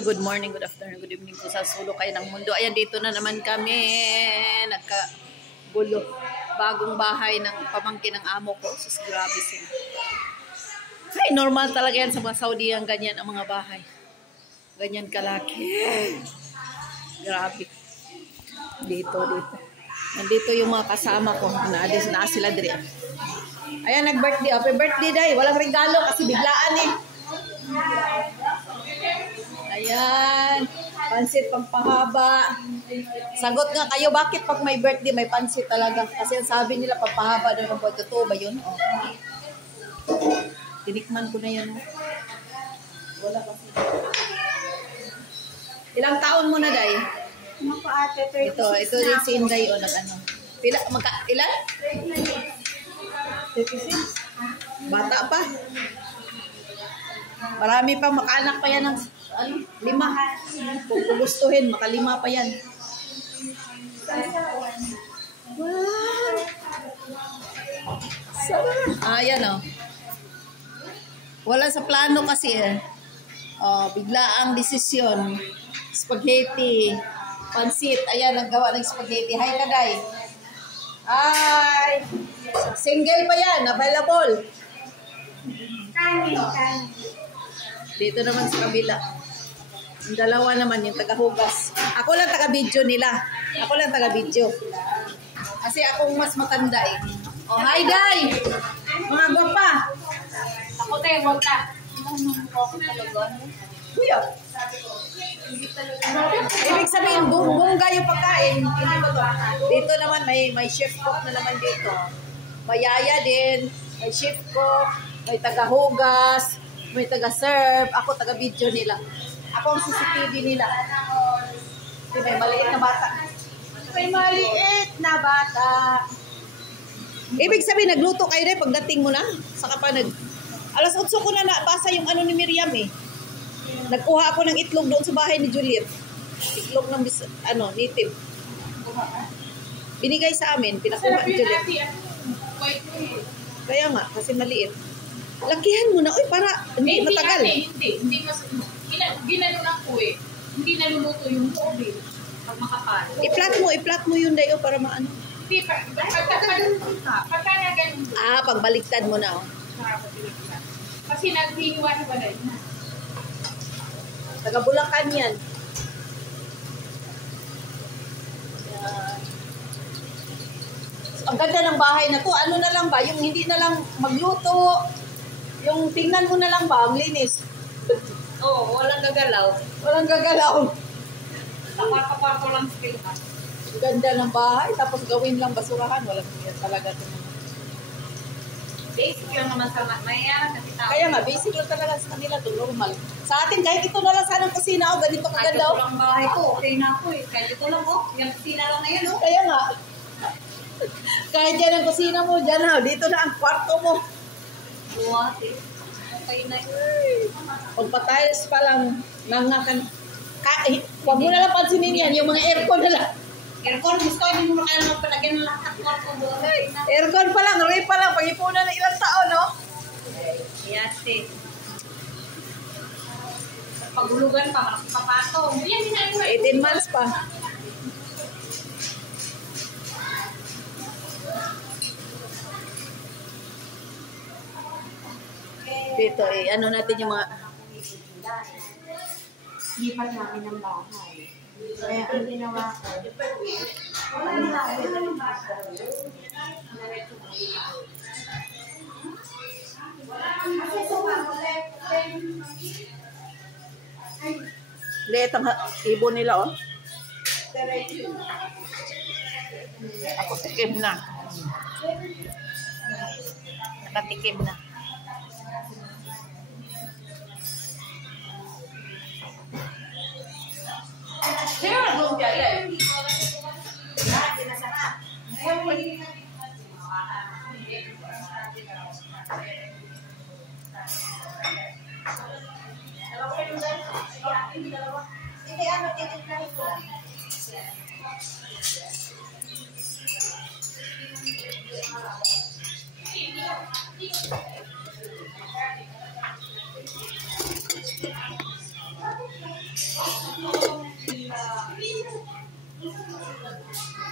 Good morning, good afternoon, good evening po sa sulok kayo ng mundo. Ayan, dito na naman kami. Nagkagulo. Bagong bahay ng pamangkin ng amo ko. Sus, grabe sila. Ay, normal talaga yan sa mga Saudi ang ganyan ang mga bahay. Ganyan kalaki. Grabe. Dito. Nandito yung mga kasama ko. Na sila dire. Ayan, nag-birthday. Happy birthday, day. Walang regalo kasi biglaan eh. Ayan, pansit pagpahaba. Sagot nga kayo, bakit pag may birthday may pansit talaga? Kasi ang sabi nila pagpahaba daw ng buwan. Totoo ba yun? Oh. Tinikman ko na yan. Oh. Wala kasi. Ilang taon mo na, day? Ano po ate? 36 Ito din si Inday. O, nag-ano. Ilan? 36. Bata pa. Marami pa, makaanak pa yan ng 5. Kung gustuhin, makalima pa yan. Wow! Sarap! Ayan o. Wala sa plano kasi eh. Biglaang desisyon. Spaghetti. Pansit. Ayan, naggawa ng spaghetti. Hi, Kaday. Hi! Single pa yan. Available. Kanin. Dito naman sa kabila. Yung dalawa naman, yung taga-hugas. Ako lang taga-video nila. Kasi akong mas matanda eh. Oh, hi, Day! Mga gwapa! Ako tayo, wala. Kuya! Ibig sabihin, bungga yung pagkain. Dito naman, may chef cook na naman dito. May yaya din. May chef cook. May taga-hugas. May taga-serve. Ako taga-video nila. Ako ang CCTV nila. May maliit na bata. Ibig sabihin, nagluto kayo rin pagdating mo na. Saka pa alas 8 ko na nabasa yung ano ni Miriam eh. Nagkuha ako ng itlog doon sa bahay ni Juliet. Itlog ng native. Binigay sa amin. Pinakuha ni Juliet. Kaya nga, kasi maliit. Lakihan mo na. Uy, para hindi matagal. Hindi mas ginano lang po eh. Hindi naluluto yung tubig pag makapal. I-flat mo yun dayo para maano. Hindi, pagka na ganun. Pagbaliktad mo na. Oh. Kasi naghihiwa-hiwalay na. Taga Bulacan yan. Ang ganda ng bahay na to. Ano na lang ba? Yung hindi na lang magluto. Yung tingnan mo na lang ba? Ang linis. Oo, walang gagalaw. Kapar-kapar ko lang sila. Ang ganda ng bahay. Tapos gawin lang basurahan. Walang talaga ito. Basic lang naman sa mayaman kasi tao. Kaya nga, basic lang talaga sa kanila to. Normal. Sa atin, kahit ito na lang sana ang kusina. Ganito kaganda. Kahit ito lang bahay ko. Okay na ako eh. Kahit ito lang yung kusina lang na yan. Kaya nga. Kahit dyan ang kusina mo. Dyan ha. Dito na ang kwarto mo. What eh? Okay na yun. Pagpatiles pa lang, nangakan. Huwag mo na lang pansinin yan, yung mga aircon na lang. Aircon, gusto ko hindi mo na kaya magpalagyan ng lahat ng kwarto doon. Aircon pa lang, ray pa lang, pag-ipunan ng ilang tao, no? Yes eh. Paghulugan pa, papatong. Yan, 18 months pa. Dito eh, ano natin yung mga... lipat namin ng bahay. Kaya ang ginawa ko, Liit ang ibon nila, oh. Ako tikim na. Nakatikim na.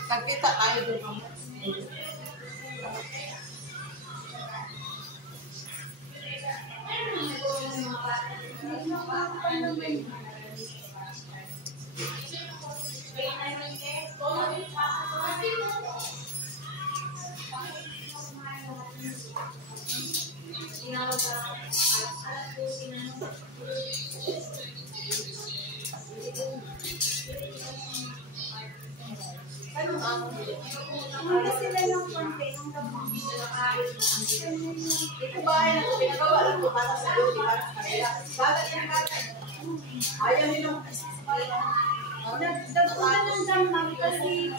Pagkita tayo doon. Hindi sila ng konti ng Ito bahay na ito, pinagawa lang ito para sa iyo, di ba? Bagat yan, bagat. Ayaw nilang Nagdagulan ng damang kasi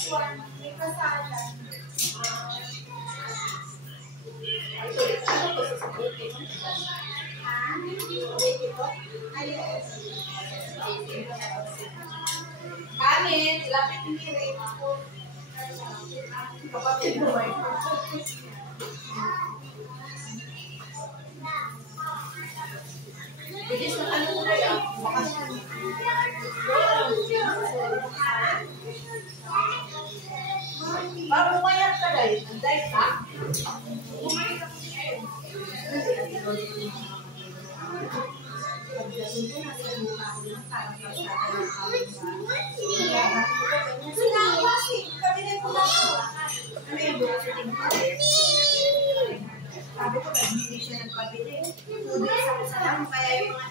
may kasalan. Ano to sa sabuti? Kanin, lapit ni Ray. Kapatid mo ba? Bigis na ano mo na yan? Bago mayat ka dahil, anday ka? Sabi ko, hindi siya nagpabili. Tubig sa kasalan, kaya yung mga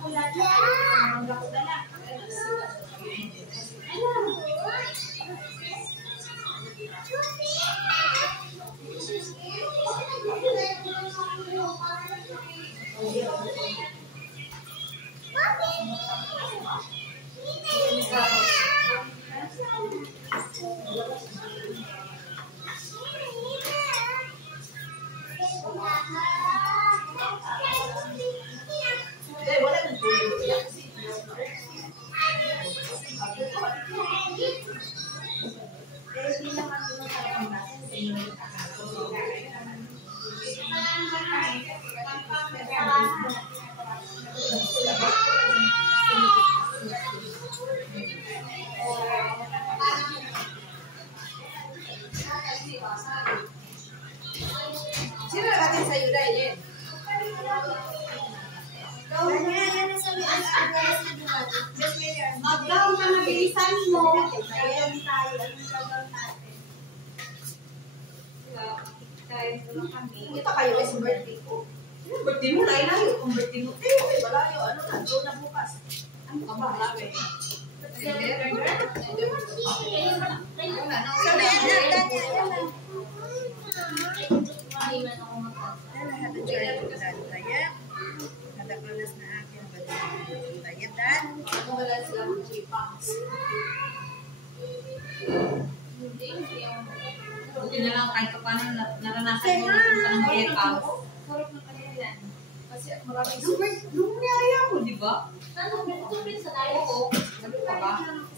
kulat, mga lakudala. Wala nang tulog yan. Hindi naman yung Sino nakatin sa iyo dahil eh? Mag-down na mabilisan mo. Kaya hindi tayo. Kita kayo eh sa birthday ko. Yung birthday mo, layo. Kung birthday mo, okay, malayo. Ano na, doon na bukas. Ano ka ba? Labi. Ano wala silang chipangs? Buti na lang kahit paano naranasan mo na punta ng care house. Kasi maraming Nung niyaya mo, di ba? Oo. Ano ka ba?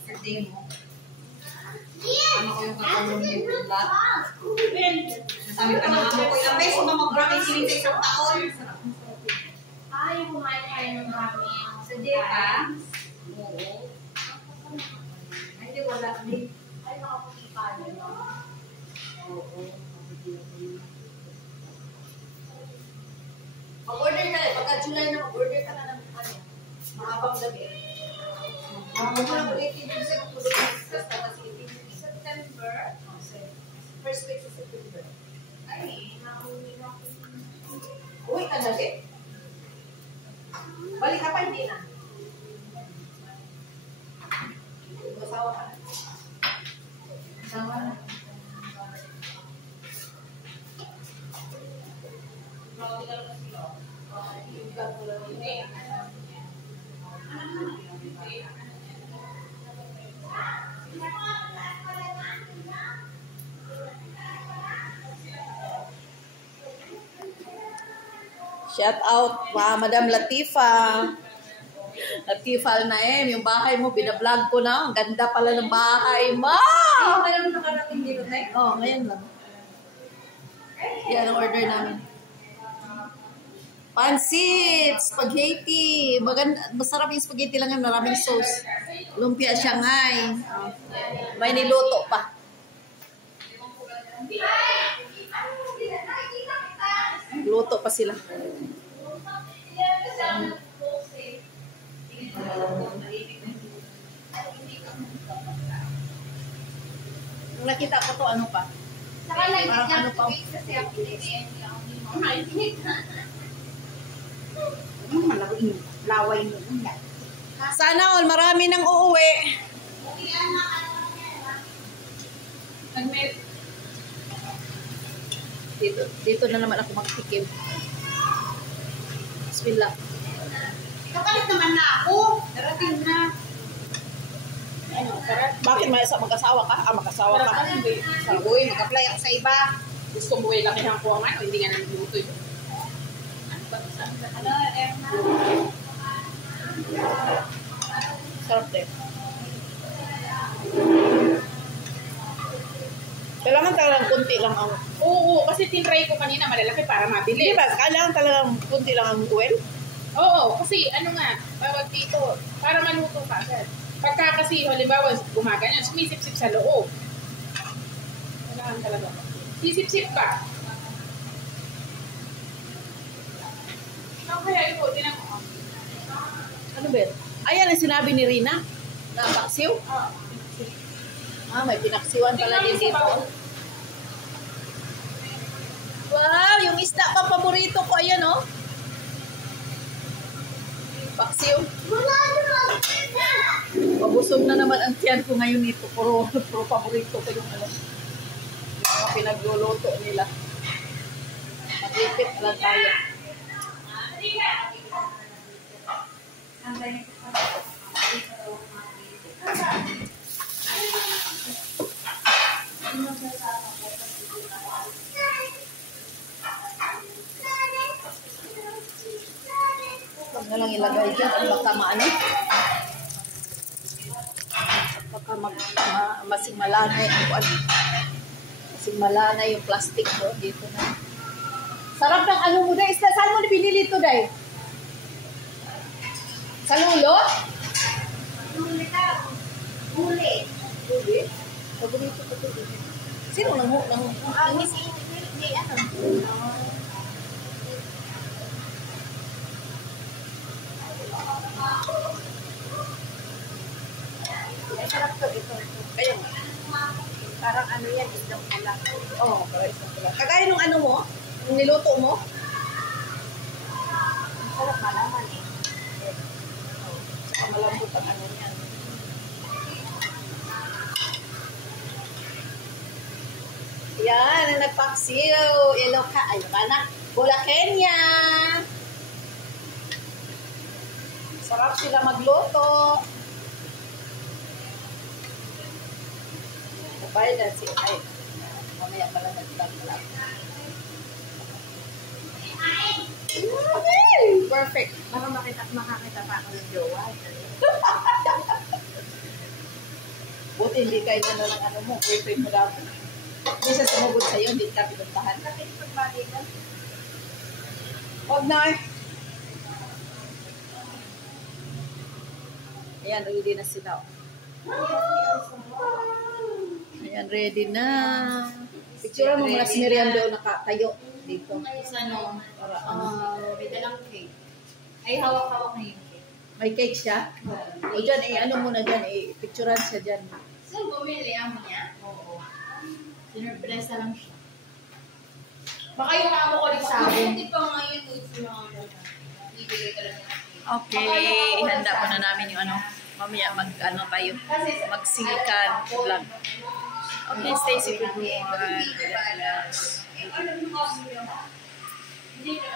Birthday mo. Ano ko yung kakalong yung ulat? Sabi ka na nga mo ko ilang beses ba mag-birthday siling sa isang taon? Ay, kumain kayo ng ramen. Sa day ka? Oo. Ay, di wala. Ay, nakapukipan. Oo. mag-order ka na. Pagka July na, mag-order ka na ng ano, mahabang gabi. Ako na ulit yung September. First week sa September. Ay, nakauwi na ako. Uwi ka na rin. Balik ka pa, hindi na. Masawa ka na. Sama na. Shout out, Madam Latifa. Latifa Al-Naem, yung bahay mo, binablog ko na. Ang ganda pala ng bahay mo. Ay, wala mo nakarating dito, Tay? Oh, ngayon lang. Yan ang order namin. Pansit, spaghetti. Masarap yung spaghetti lang yan, maraming sauce. Lumpia Shanghai. May niluto pa. Luto pa sila. Nung nakita ko to, ano pa? Saka like, Parang ano pa? kasi ako laway mo. Sana all, marami nang uuwi. Dito na naman ako magtikim. Bismillah. Kapalit naman na ako. Darating na. Ano, sarap. Bakit may mag-asawa ka? Mag-asawa ka. Uy, mag-apply ako sa iba. Gusto mo yung laki ng kuha nga, hindi nga nagluto yun. Ano, Erna? Sarap din. Kailangan talagang kunti lang ang... Oo, kasi tinry ko kanina malalaki para mabili. Di ba? Kailangan talagang kunti lang ang oil? Oo, kasi ano nga, tawag dito, para maluto ka agad. Pagka kasi, halimbawa, gumaganyan, sumisip-sip sa loob. Kailangan talaga. Sisip-sip ka. Kaya ito, tinan mo. Ano ba yun? Ayan ang sinabi ni Rina. Na paksiw? May pinaksiwan pala din dito. Wow, yung isda pa paborito ko. Ayan, oh. Paksiw. Mabusog na naman ang tiyan ko ngayon dito. Puro paborito ko yung ano. Yung mga pinagluluto nila. Magipit lang tayo. Huwag na lang ilagay dyan at baka maano. Baka masigmalanay masigmalanay yung plastic ko dito na. Sarap ng ano mo, Day. Saan mo binili ito, Day? Sa Lulo? Huli ka. Huli. Huli? Paborito ko ito. Sino nang Hindi, ano? Sarap to ito. Kayo. Parang ano yan, isang pala. Oo, para isang pala. Kagaya nung ano mo? Yung niluto mo? Sarap malaman eh. Saka malambot ang ano yan. Yan, ang nagpaksiw. Ilocana. Bulakenya. Sarap sila magluto. Sabay na si... Ay, mamaya pala nagtaglag. Perfect. Baka makakita pa ako ng jowa. Buti hindi kayo na ng ano mo, boyfriend mo dati. Hindi siya sumugod sa'yo, hindi ka pinuntahan. Bakit pagbati ka? Huwag na eh. Ayan, ready na sila. Ayan, ready na. Picture mo muna si Miriam doon nakatayo dito. Sa ano? Para, May dalang cake. Ay, hawak-hawak na yung cake. may cake siya. O dyan, ano muna dyan, picturean siya dyan. Saan bumili ang niya? Oo. Sinurpresa lang siya. Baka yung amo ko rin sa akin. Hindi pa nga yung foods mo. Ibigay ka lang. Okay, ihanda ko na namin yung ano. Mamaya mag-ano tayo. Magsikan vlog. Okay, stay safe everyone. God bless. Hindi ka